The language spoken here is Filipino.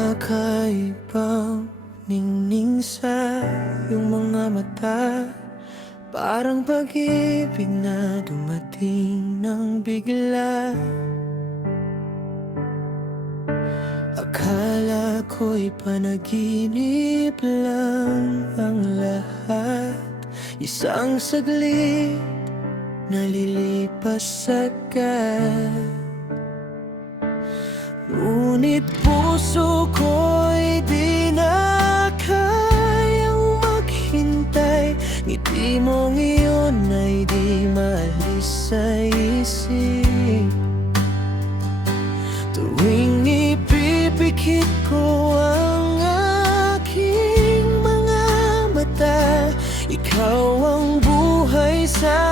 Kakaibang ningning sa iyong mga mata, parang pag-ibig na dumating ng bigla. Akala ko'y panaginip lang ang lahat, isang saglit nalilipas agad. Ngunit puso ko'y di na kayang maghintay, ngiti mong iyon ay di maalis sa isip. Tuwing ipipikit ko ang aking mga mata, ikaw ang buhay sa